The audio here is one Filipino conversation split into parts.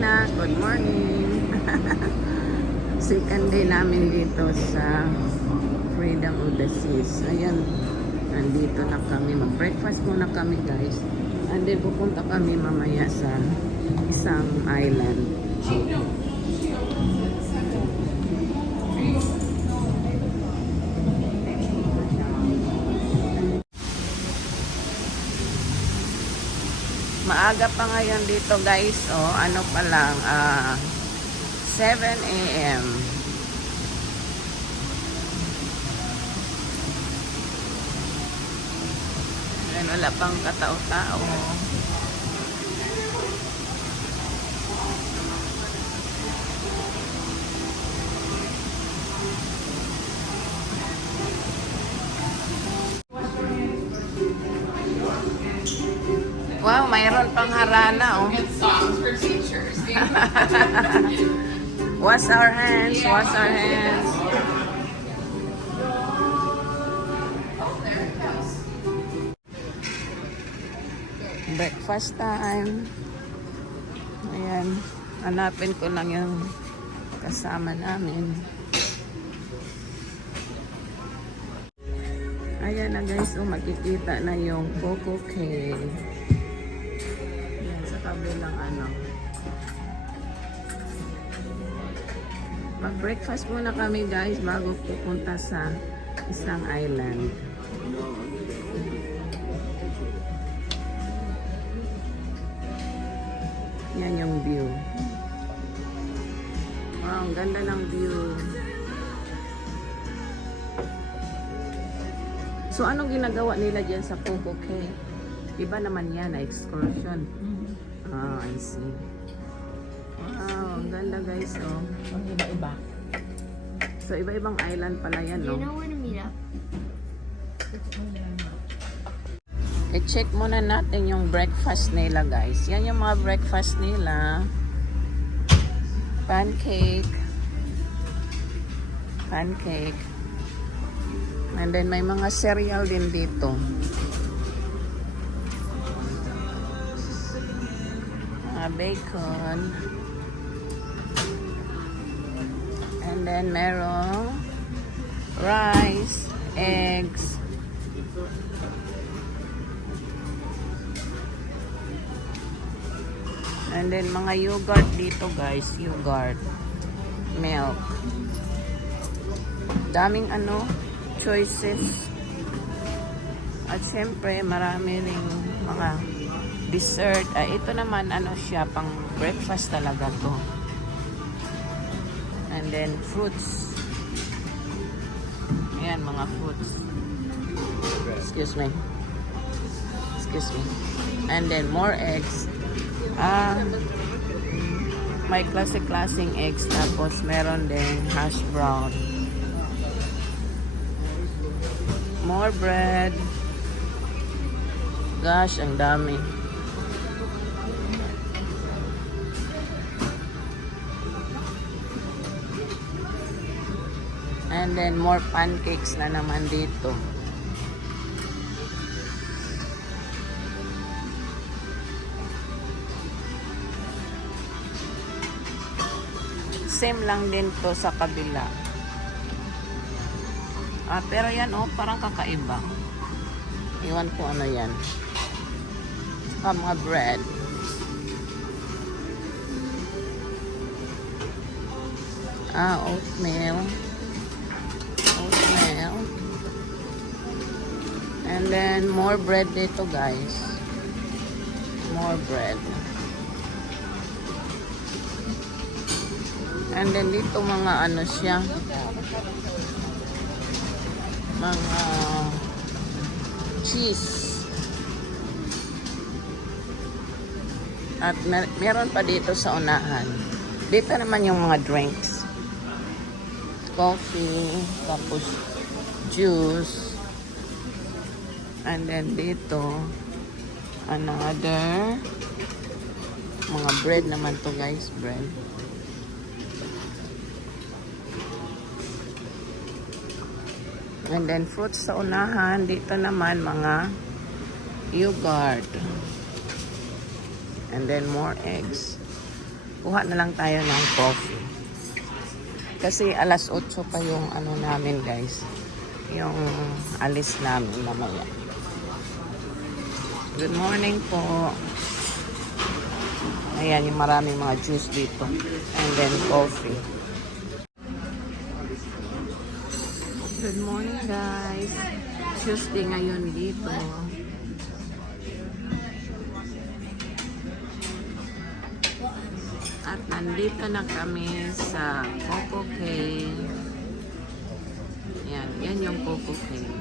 Tina, good morning. Second day namin dito sa Freedom of the Seas. Ayan, nandito na kami. Mag-breakfast muna kami, guys. And then pupunta kami mamaya sa isang island. Maaga pa ngayon dito, guys. Oh, ano pa lang, 7 a.m. Ayan, wala pang katao-tao. Wow, mayroon pang harana, oh. Songs for teachers. Wash our hands, wash our hands. Breakfast time. Ayan, hanapin ko lang yung kasama namin. Ayan na, guys, so makikita na yung Coco Cay. Ayan, sa kabilang ano. Mag-breakfast muna kami, guys, bago pupunta sa isang island. Yan yung view. Wow, ang ganda ng view. So, anong ginagawa nila dyan sa Coco Cay? Iba naman yan, na excursion. Ah, I see. Wow, ang ganda, guys, oh. Ang iba-iba. So, iba-ibang island pala yan, Do you no? know where to meet up? I-check muna natin yung breakfast nila, guys. Yan yung mga breakfast nila. Pancake. Pancake. And then may mga cereal din dito. Bacon. And then merong rice, eggs. And then mga yogurt dito, guys. Yogurt. Milk. Daming ano, choices. At syempre, marami ring mga dessert. Ito naman, ano siya, pang breakfast talaga to. And then, fruits. Ayan, mga fruits. Excuse me. Excuse me. And then, more eggs. May klase-klaseng eggs. Tapos, meron din hash brown. More bread. Gosh, ang dami. And then more pancakes na naman dito. Same lang din to sa kabila. Pero yan, oh, parang kakaiba. Iwan ko ano yan. Saka mga bread. Oatmeal. Oatmeal. And then, more bread dito, guys. More bread. And then, dito mga ano siya. Mga cheese. At meron pa dito sa unahan. Dito naman yung mga drinks. Coffee, tapos juice. And then dito, another mga bread naman to, guys, bread. And then fruits sa unahan. Dito naman mga yogurt. And then more eggs. Kuha na lang tayo ng coffee. Kasi alas 8 pa yung ano namin guys. Yung alis namin mamaya. Good morning po. Ayan yung maraming mga juice dito. And then coffee. Good morning guys. Tuesday ngayon dito. At nandito na kami sa Coco Cave. Yan yung Coco Cave.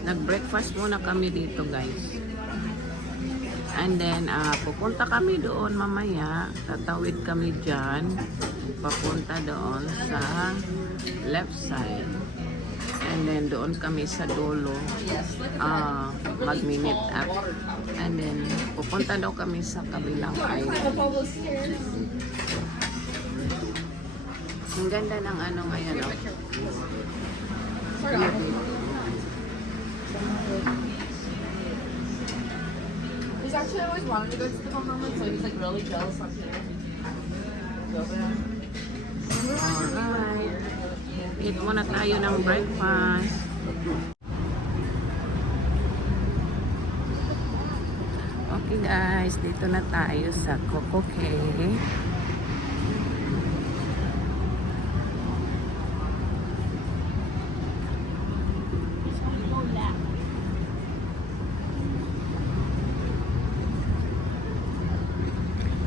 Nag-breakfast muna kami dito guys. And then pupunta kami doon mamaya. Tatawid kami dyan. Papunta doon sa left side. And then doon kami sa dulo mag-meet up. And then pupunta daw kami sa kabilang island. Ang ganda ng ano ngayon. He's actually always wanted to go to the Bahamas, so he's like really jealous on here. Go there. Alright. Eat muna tayo ng breakfast. Okay guys, dito na tayo sa Coco Cave.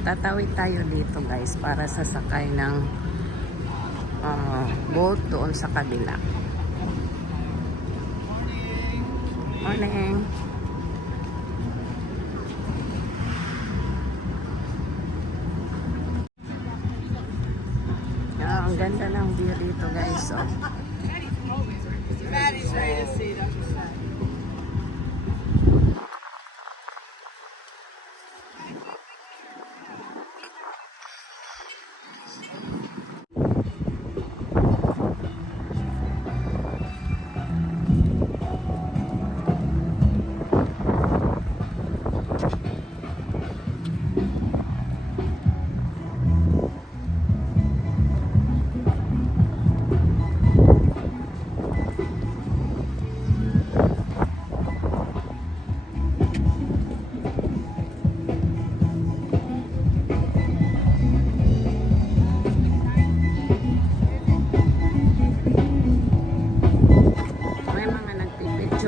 Tatawid tayo dito guys para sasakay ng boat doon sa kabila. Morning. Ang ganda ng view dito guys. Oh.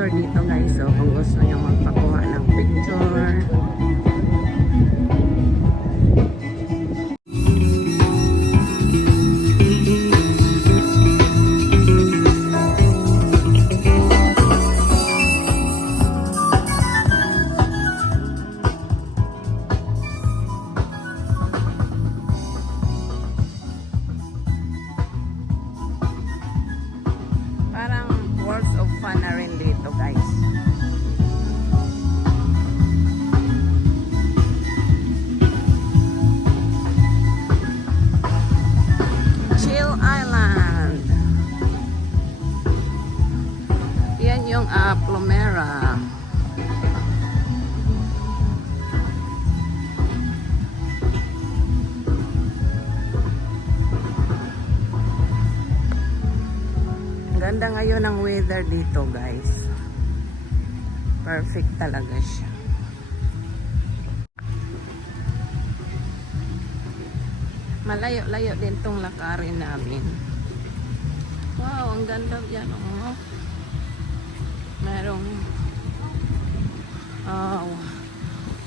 Dito guys, so kung gusto nyo magpakuha ng picture. Parang worlds of fun na rin dito guys. Chill Island. Yan yung Plumera. Ganda ngayon ang weather dito guys. Perfect talaga siya. Malayo-layo din tong lakarin namin. Wow, ang ganda yan oh. Merong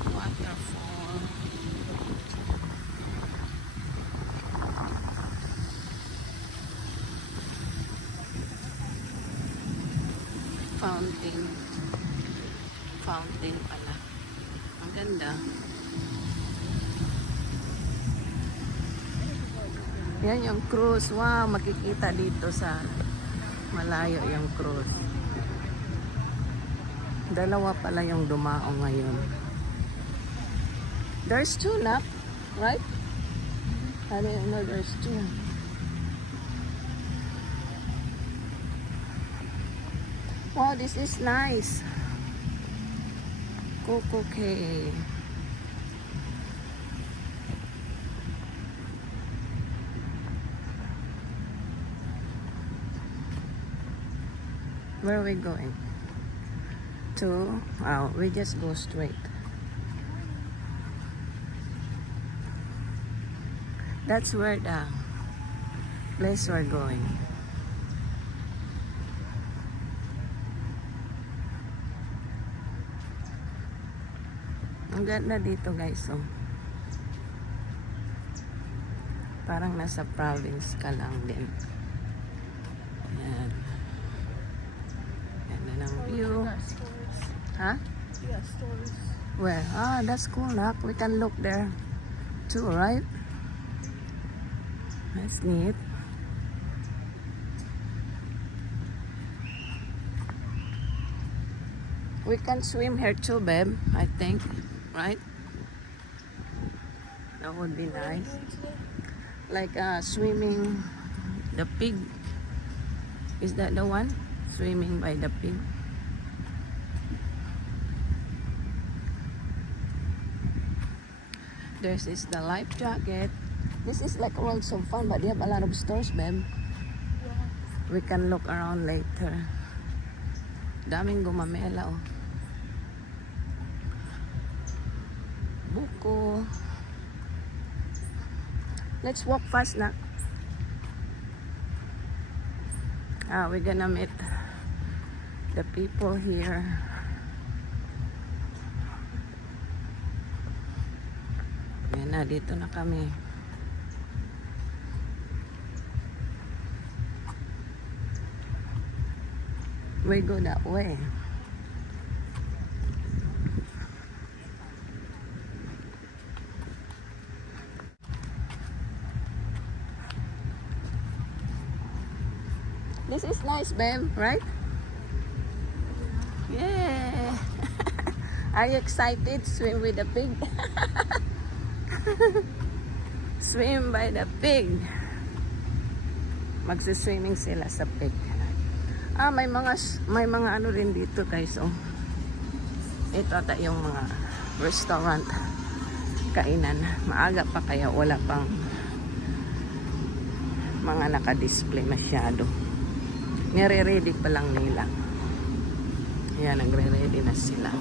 waterfall. Fountain pala. Ang ganda. Yan yung cruise. Wow, makikita dito sa malayo yung cruise. Dalawa pala yung dumao ngayon. There's two na, right? I didn't know there's two. Wow, this is nice. Coco Cave. Where are we going? To, oh, we just go straight. That's where the place we're going. Ang ganda dito guys, oh. Parang nasa province ka lang din. Ayan. Ganda ng view. Ha? Yeah, stores. Where? Ah, that's cool, Nak. We can look there too, right? That's neat. We can swim here too, babe. I think, right? That would be nice. Like swimming the pig. Is that the one? Swimming by the pig. This is the life jacket. This is like worlds of fun, but they have a lot of stores, babe. We can look around later. Daming gumamela, oh. Buko. Let's walk fast, na. We're gonna meet the people here. Yan na, dito na kami. We go that way. This is nice, babe, right? Yeah. Are you excited? Swim with the pig. Swim by the pig. Magsiswimming sila sa pig. May mga ano rin dito, guys, oh. Ito ata yung mga restaurant, kainan. Maaga pa kaya wala pang mga naka-display masyado. Nire-ready pa lang nila. Ayan, nagre-ready na sila.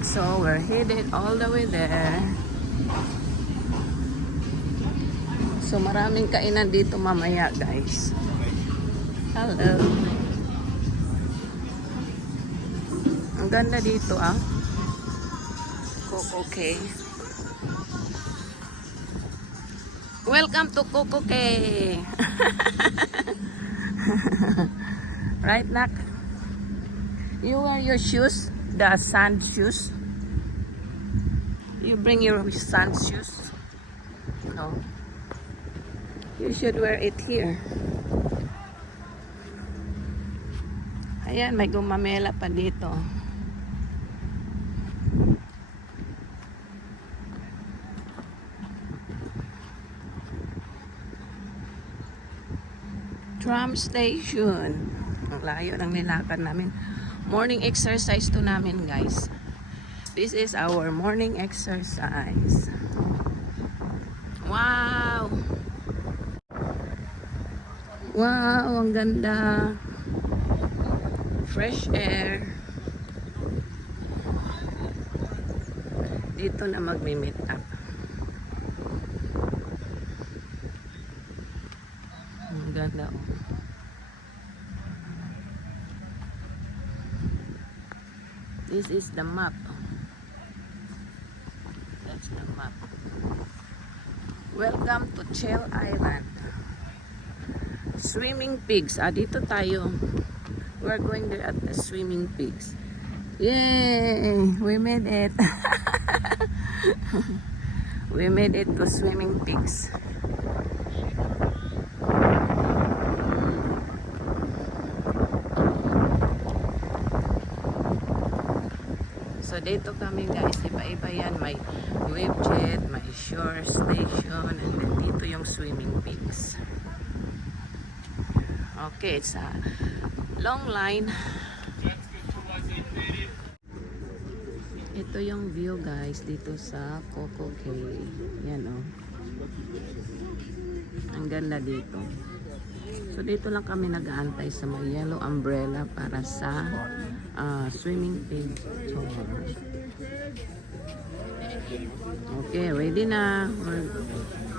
So, we're headed all the way there. So, maraming kainan dito mamaya, guys. Hello. Ang ganda dito, ah. Coco Cay. Welcome to Coco Cay. Right, Nak? You wear your shoes, the sand shoes. You bring your sand shoes. No. You should wear it here. Ayan, may gumamela pa dito. Tram station. Ang layo ng nilakad namin. Morning exercise to namin, guys. This is our morning exercise. Wow! Wow, ang ganda. Fresh air. Dito na magmi-meet up. Ang ganda, oh. This is the map. That's the map. Welcome to Chill Island. Swimming pigs. Dito tayo. We're going there at the swimming pigs. Yay! We made it. We made it to swimming pigs. So dito kami, guys, iba-iba yan. May wave jet, may shore station, and then dito yung swimming pigs. Okay, it's a long line. Ito yung view, guys, dito sa Coco Cay. Yan, oh. Ang ganda dito. So dito lang kami nag-aantay sa may yellow umbrella para sa swimming pig tour. Okay, ready na.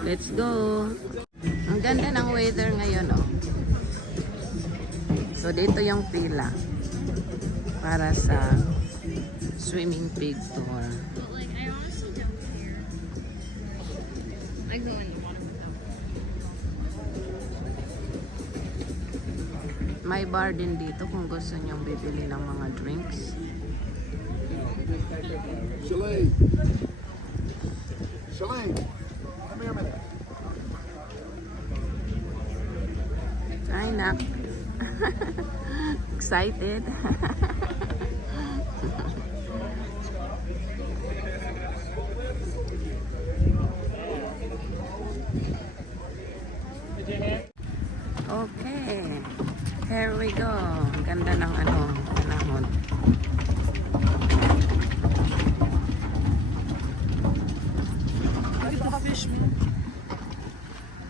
Let's go. Ang ganda ng weather ngayon, oh. So dito yung pila para sa swimming pig tour. But like, I honestly don't care. I go in the water without. May bar din dito kung gusto nyong bibili ng mga drinks. Shalane. Shalane. Come here a minute. Ay, nak. Excited. Okay. Here we go. Ang ganda ng panahon.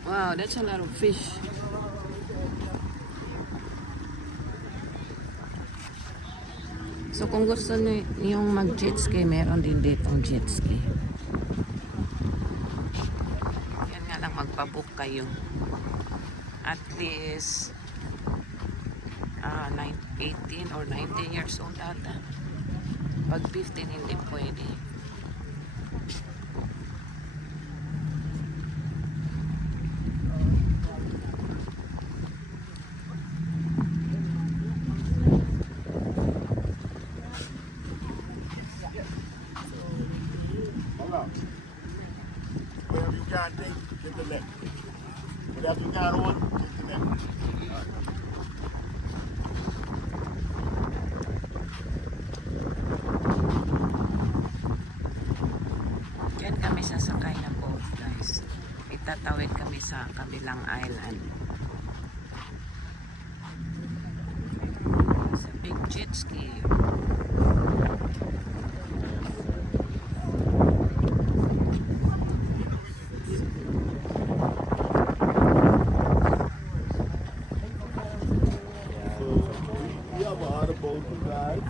Wow, that's a lot of fish. So kung gusto niyong mag-jet ski, meron din ditong jet ski. Yan nga lang, magpabook kayo. At least 18 or 19 years old ata. Pag 15 hindi pwede. Hold up. Whatever you got, Dave, get the net. Whatever you got on, get the net. Diyan kami sasakay na boat, guys. Itatawid kami sa kabilang island. Sa big jet ski. We have a lot of boats, guys.